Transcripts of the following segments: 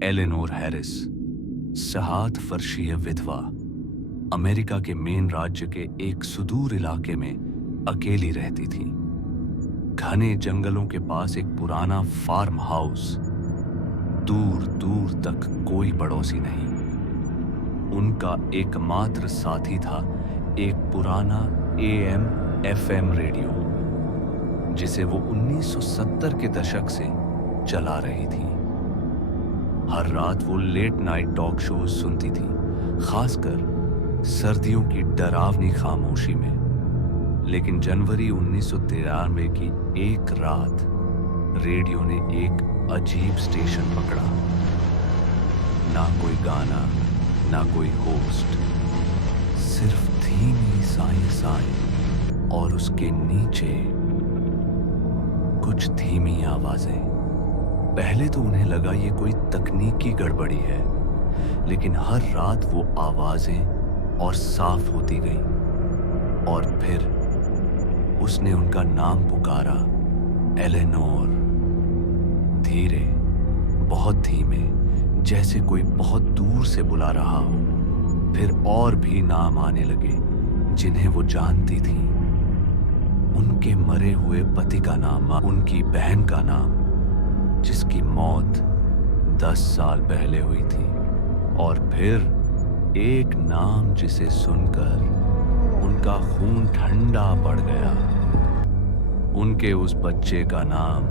Eleanor Harris, सहात फर्शीय विधवा, America के मेन राज्य के एक सुदूर इलाके में अकेली रहती थी। घने जंगलों के पास एक पुराना फार्म हाउस, दूर दूर तक कोई पड़ोसी नहीं। उनका एकमात्र साथी था एक पुराना AM FM रेडियो, जिसे वो 1970 के दशक से चला रही थी। हर रात वो लेट नाइट टॉक शोज सुनती थी, खासकर सर्दियों की डरावनी खामोशी में। लेकिन जनवरी 1993 की एक रात रेडियो ने एक अजीब स्टेशन पकड़ा। ना कोई गाना, ना कोई होस्ट, सिर्फ धीमी साए साए और उसके नीचे कुछ धीमी आवाजें। पहले तो उन्हें लगा ये कोई तकनीकी गड़बड़ी है, लेकिन हर रात वो आवाजें और साफ होती गई। और फिर उसने उनका नाम पुकारा, एलेनोर। धीरे, बहुत धीमे, जैसे कोई बहुत दूर से बुला रहा हो। फिर और भी नाम आने लगे जिन्हें वो जानती थी। उनके मरे हुए पति का नाम, उनकी बहन का नाम जिसकी मौत 10 साल पहले हुई थी, और फिर एक नाम जिसे सुनकर उनका खून ठंडा पड़ गया। उनके उस बच्चे का नाम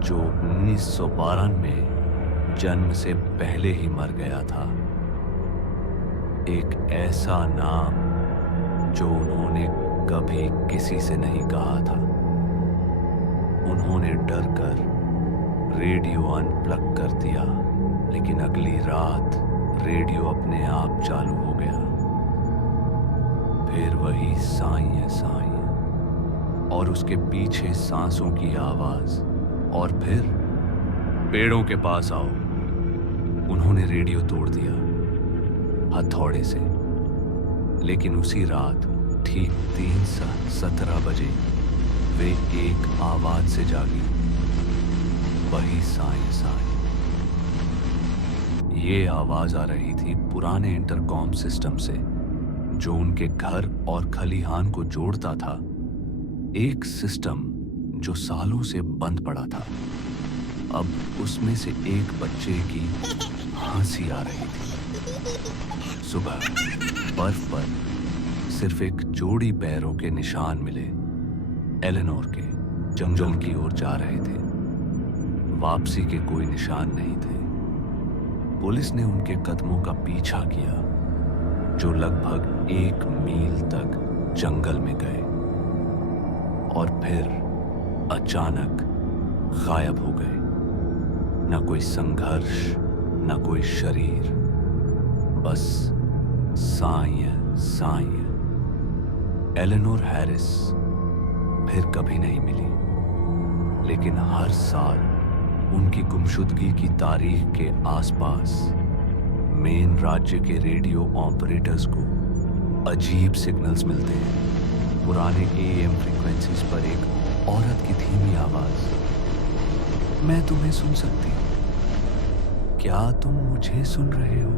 जो 1992 में जन्म से पहले ही मर गया था। एक ऐसा नाम जो उन्होंने कभी किसी से नहीं कहा था। उन्होंने डरकर रेडियो अनप्लग कर दिया, लेकिन अगली रात रेडियो अपने आप चालू हो गया। फिर वही साइयां साइयां और उसके पीछे सांसों की आवाज। और फिर पेड़ों के पास आओ। उन्होंने रेडियो तोड़ दिया हथौड़े से। लेकिन उसी रात ठीक 3:17 बजे वे एक आवाज से जागी, वही साए साए। ये आवाज आ रही थी पुराने इंटरकॉम सिस्टम से, जो उनके घर और खलिहान को जोड़ता था। एक सिस्टम जो सालों से बंद पड़ा था। अब उसमें से एक बच्चे की हंसी आ रही थी। सुबह बर्फ पर सिर्फ एक जोड़ी पैरों के निशान मिले। एलेनोर के जंगल की ओर जा रहे थे। वापसी के कोई निशान नहीं थे। पुलिस ने उनके कदमों का पीछा किया, जो लगभग 1 मील तक जंगल में गए, और फिर अचानक गायब हो गए। न कोई संघर्ष, न कोई शरीर, बस साइयां साइयां। एलेनोर हैरिस फिर कभी नहीं मिली, लेकिन हर साल उनकी गुमशुदगी की तारीख के आसपास मेन राज्य के रेडियो ऑपरेटर्स को अजीब सिग्नल्स मिलते हैं। पुराने AM फ्रीक्वेंसीज पर एक औरत की धीमी आवाज, मैं तुम्हें सुन सकती हूँ, क्या तुम मुझे सुन रहे हो?